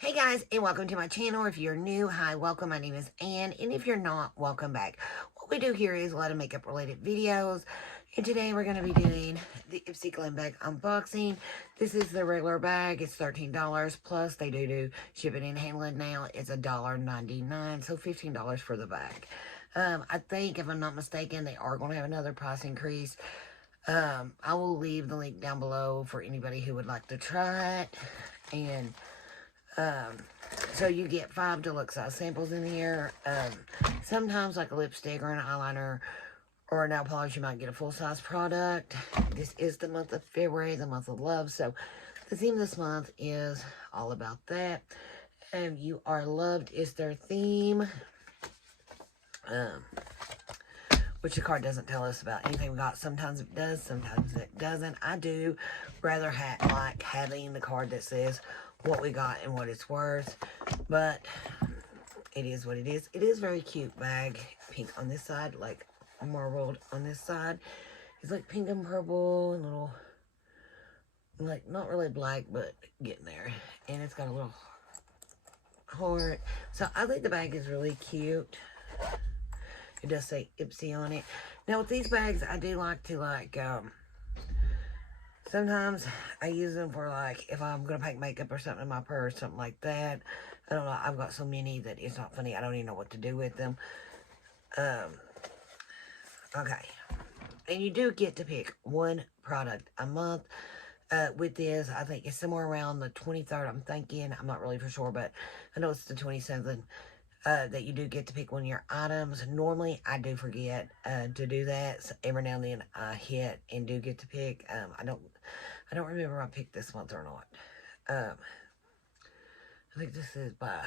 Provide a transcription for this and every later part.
Hey guys, and welcome to my channel. If you're new, hi, welcome. My name is Ann, and if you're not, welcome back. What we do here is a lot of makeup related videos, and today we're going to be doing the Ipsy Glam bag unboxing. This is the regular bag. It's $13, plus they do shipping and handling now. It's $1.99, so $15 for the bag. I think, if I'm not mistaken, they are going to have another price increase. I will leave the link down below for anybody who would like to try it, and so you get 5 deluxe size samples in here. Sometimes like a lipstick or an eyeliner or a nail polish, you might get a full size product. This is the month of February, the month of love. So the theme this month is all about that. You are loved is their theme. Which the card doesn't tell us about anything we got. Sometimes it does, sometimes it doesn't. I do rather like having the card that says what we got and what it's worth, but it is what it is. It is very cute bag. Pink on this side, like marbled on this side. It's like pink and purple and little, like not really black, but getting there. And it's got a little heart. So I think the bag is really cute. It does say Ipsy on it. Now with these bags, I do like to sometimes I use them for like, if I'm going to pack makeup or something in my purse, something like that. I don't know, I've got so many that it's not funny. I don't even know what to do with them. Okay. And you do get to pick one product a month. With this, I think it's somewhere around the 23rd, I'm thinking. I'm not really for sure, but I know it's the 27th. That you do get to pick one of your items. Normally, I do forget to do that. So every now and then, I hit and do get to pick. I don't remember if I picked this month or not. I think this is by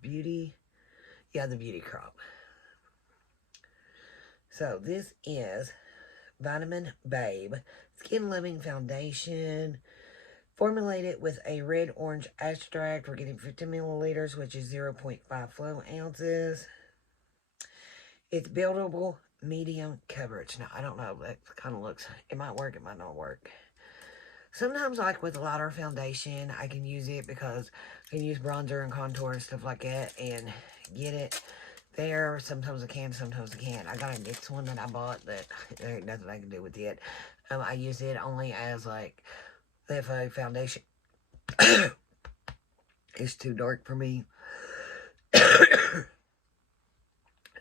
Beauty. Yeah, the Beauty Crop. So this is Vitamin Babe Skin Loving Foundation. Formulated with a red-orange extract. We're getting 50 milliliters, which is 0.5 flow ounces. It's buildable, medium coverage. Now, I don't know. That kind of looks, it might work, it might not work. Sometimes, like with a lighter foundation, I can use it because I can use bronzer and contour and stuff like that and get it there. Sometimes I can, sometimes I can't. I got a NYX one that I bought that there ain't nothing I can do with it. I use it only as like if a foundation is too dark for me.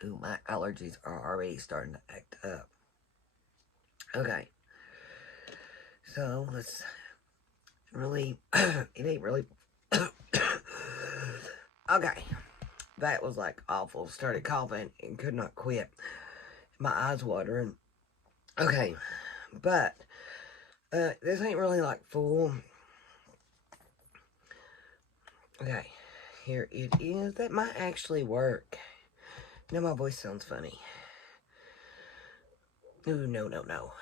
Ooh, my allergies are already starting to act up. Okay. So, let's really, it ain't really, okay. That was like awful. Started coughing and could not quit. My eyes watering. Okay. But, this ain't really like full. Okay. Here it is. That might actually work. Now my voice sounds funny. Ooh, no.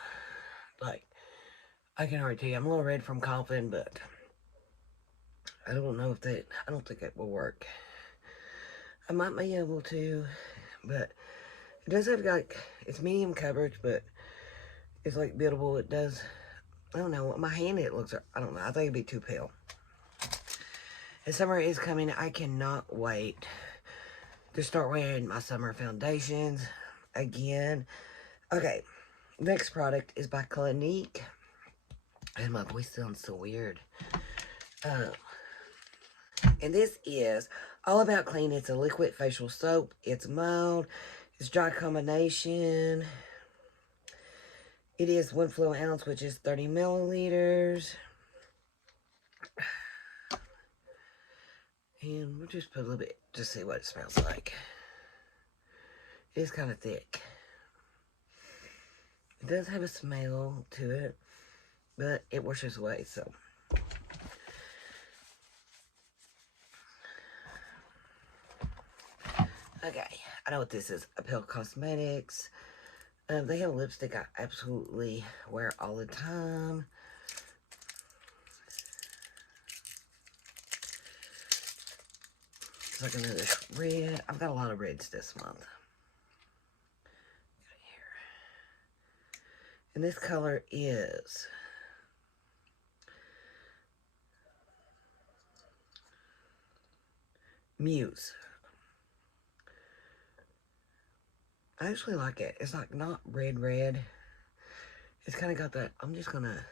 Like, I can already tell you, I'm a little red from coughing, but I don't know if that, I don't think it will work. I might be able to, but it does have like, it's medium coverage, but it's like buildable. It does, I don't know, my hand, it looks, I don't know, I think it'd be too pale. And summer is coming. I cannot wait to start wearing my summer foundations again. Okay, next product is by Clinique. And my voice sounds so weird. And this is All About Clean. It's a liquid facial soap. It's mild. It's dry combination. It is 1 fluid ounce, which is 30 milliliters. And we'll just put a little bit, just see what it smells like. It is kind of thick. It does have a smell to it, but it washes away, so. Okay, I know what this is. Appeal Cosmetics. They have a lipstick I absolutely wear all the time. It's like another red. I've got a lot of reds this month. And this color is Muse. I actually like it. It's like not red. It's kind of got that. I'm just gonna.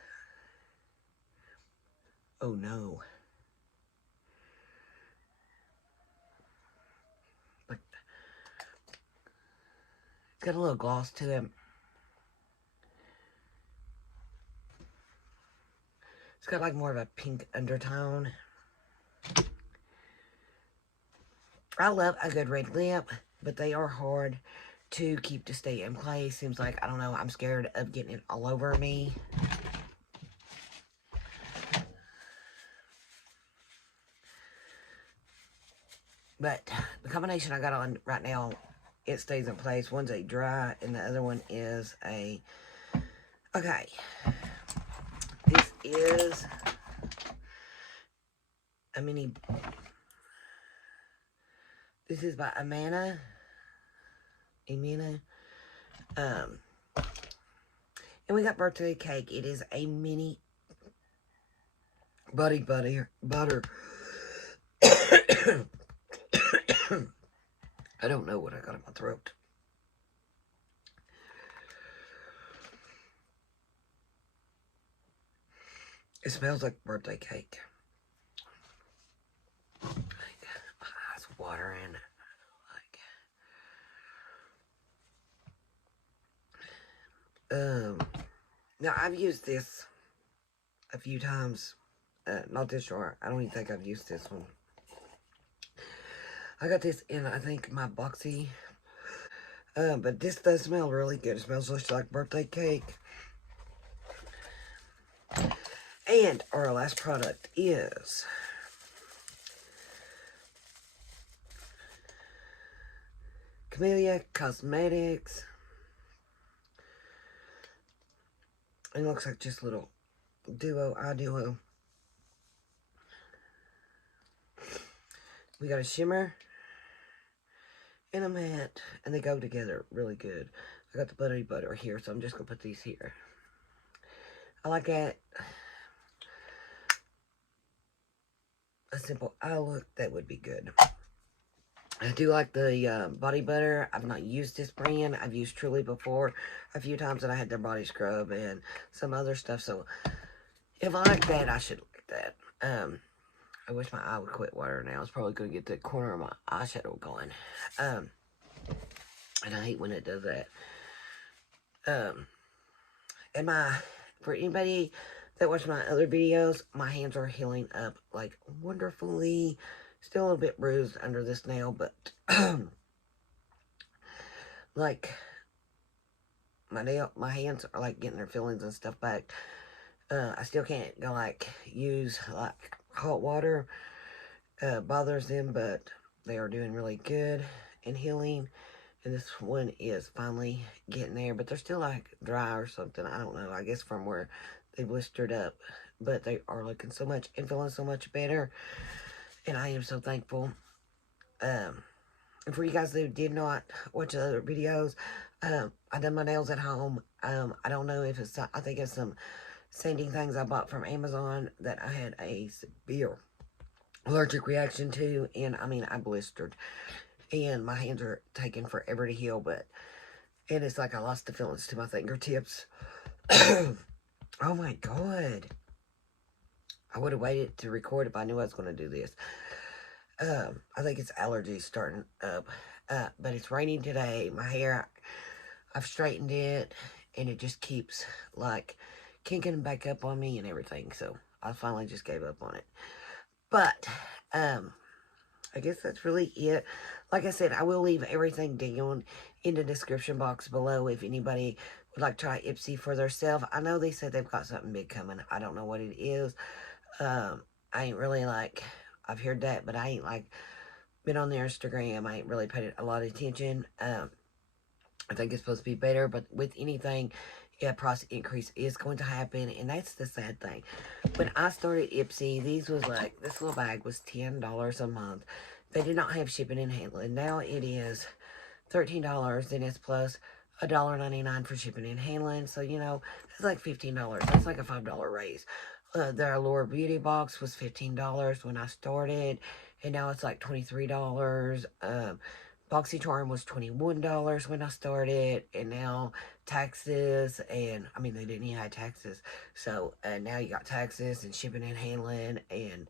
Oh no. Like, it's got a little gloss to it. It's got like more of a pink undertone. I love a good red lip, but they are hard to keep to stay in place. Seems like, I don't know, I'm scared of getting it all over me. But the combination I got on right now, it stays in place. One's a dry and the other one is a... Okay. This is a mini... This is by Amana. And we got birthday cake. It is a mini butter. I don't know what I got in my throat. It smells like birthday cake. My eyes watering. Now I've used this a few times. Not this drawer. I don't even think I've used this one. I got this in, I think, my boxy. But this does smell really good. It smells just like birthday cake. And our last product is Camellia Cosmetics. It looks like just a little eye duo. We got a shimmer and a matte, and they go together really good. I got the buttery butter here, so I'm just going to put these here. I like that. A simple eye look, that would be good. I do like the body butter. I've not used this brand. I've used Truly before a few times, and I had their body scrub and some other stuff. So if I like that, I should like that. I wish my eye would quit watering now. It's probably going to get the corner of my eyeshadow going. And I hate when it does that. And for anybody that watched my other videos, my hands are healing up like wonderfully. Still a little bit bruised under this nail, but like my hands are like getting their feelings and stuff back. I still can't go like use like hot water. Bothers them, but they are doing really good and healing. And this one is finally getting there, but they're still like dry or something. I don't know. I guess from where they blistered up, but they are looking so much and feeling so much better. And I am so thankful. And for you guys who did not watch the other videos, I done my nails at home. I don't know if it's, I think it's some sanding things I bought from Amazon that I had a severe allergic reaction to. And I mean, I blistered. And my hands are taking forever to heal, and it's like I lost the feelings to my fingertips. Oh my God. I would have waited to record if I knew I was going to do this. I think it's allergies starting up. But it's raining today. My hair, I've straightened it, and it just keeps, like, kinking back up on me and everything. So, I finally just gave up on it. But, I guess that's really it. Like I said, I will leave everything down in the description box below if anybody would like to try Ipsy for themselves. I know they said they've got something big coming. I don't know what it is. I ain't really like, I've heard that, but I ain't like been on their Instagram. I ain't really paid a lot of attention. I think it's supposed to be better, but with anything, yeah, price increase is going to happen, and that's the sad thing. When I started Ipsy, these was like, this little bag was $10 a month. They did not have shipping and handling. Now it is $13, and it's plus $1.99 for shipping and handling. So, you know, it's like $15. That's like a $5 raise Their Allure Beauty Box was $15 when I started, and now it's like $23. BoxyCharm was $21 when I started, and now taxes, and I mean, they didn't even have taxes. So now you got taxes and shipping and handling, and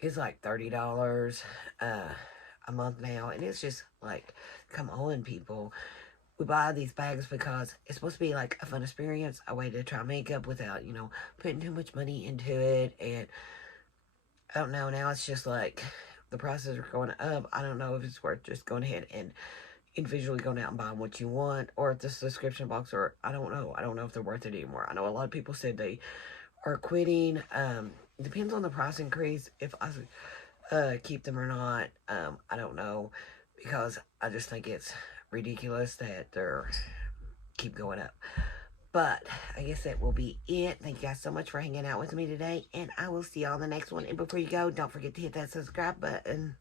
it's like $30 a month now. And it's just like, come on, people. We buy these bags because it's supposed to be like a fun experience, a way to try makeup without, putting too much money into it. And I don't know, now it's just like the prices are going up. I don't know if it's worth just going ahead and individually going out and buying what you want, or if the subscription box, or I don't know. I don't know if they're worth it anymore. I know a lot of people said they are quitting. It depends on the price increase, if I keep them or not. I don't know, because I just think it's ridiculous that they're keep going up. But I guess that will be it. Thank you guys so much for hanging out with me today, and I will see y'all on the next one. And before you go, don't forget to hit that subscribe button.